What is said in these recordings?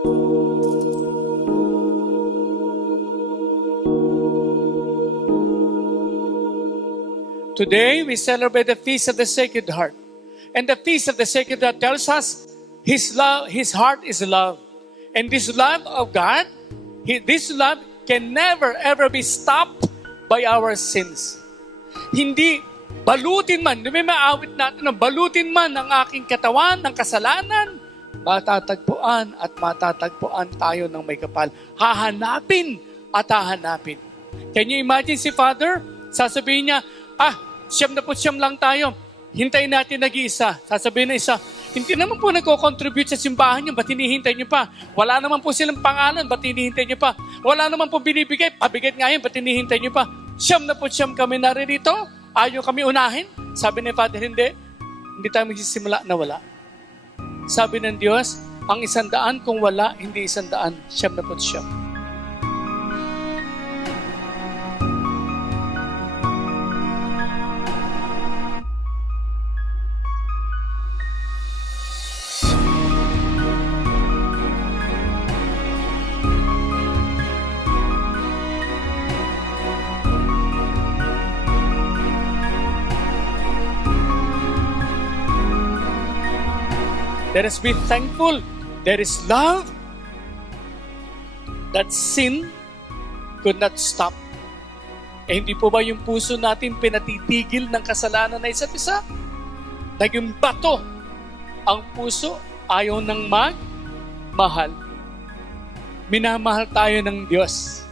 Today, we celebrate the Feast of the Sacred Heart. And the Feast of the Sacred Heart tells us His love, His heart is love. And this love of God, this love can never ever be stopped by our sins. Hindi balutin man, may maawit natin na balutin man ang aking katawan ng kasalanan, matatagpuan at matatagpuan tayo ng may kapal. Hahanapin at hahanapin. Can you imagine si Father? Sasabihin niya, 99 lang tayo. Hintayin natin nag-iisa. Sasabihin na isa, hindi naman po nagko-contribute sa simbahan niyo, ba't hinihintay niyo pa? Wala naman po silang pangalan, ba't hinihintay niyo pa? Wala naman po binibigay, pabigay nga yun, ba't hinihintay niyo pa? 99 kami naririto, ayaw kami unahin. Sabi ni Father, hindi tayo magsisimula na wala. Sabi ng Diyos, ang 100 kung wala, hindi 100, 99. Let us be thankful. There is love that sin could not stop. Hindi po ba yung puso natin pinatitigil ng kasalanan na isa't isa? Naging bato ang puso, ayaw ng magmahal. Minamahal tayo ng Diyos.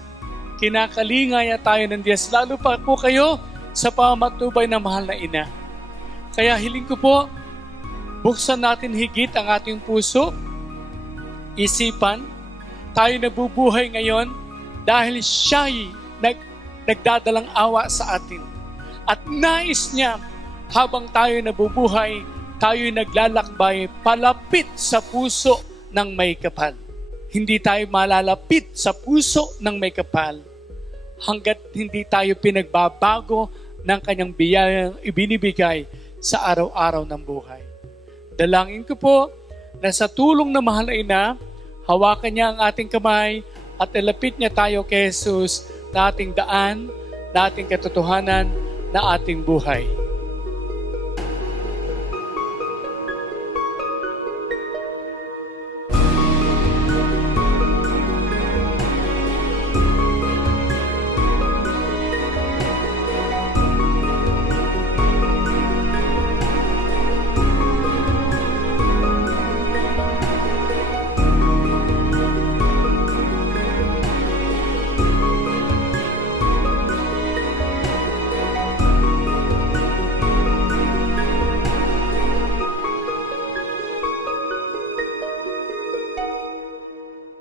Kinakalingaya tayo ng Diyos. Lalo pa po kayo sa pamatubay na mahal na ina. Kaya hiling ko po, buksan natin higit ang ating puso, isipan. Tayo nabubuhay ngayon dahil siya'y nagdadalang awa sa atin. At nais niya, habang tayo nabubuhay, tayo'y naglalakbay palapit sa puso ng may kapal. Hindi tayo malalapit sa puso ng may kapal hanggat hindi tayo pinagbabago ng kanyang biyayang ibinibigay sa araw-araw ng buhay. Dalangin ko po na sa tulong ng mahal na ina, hawakan niya ang ating kamay at ilapit niya tayo kay Jesus na ating daan, na ating katotohanan, na ating buhay.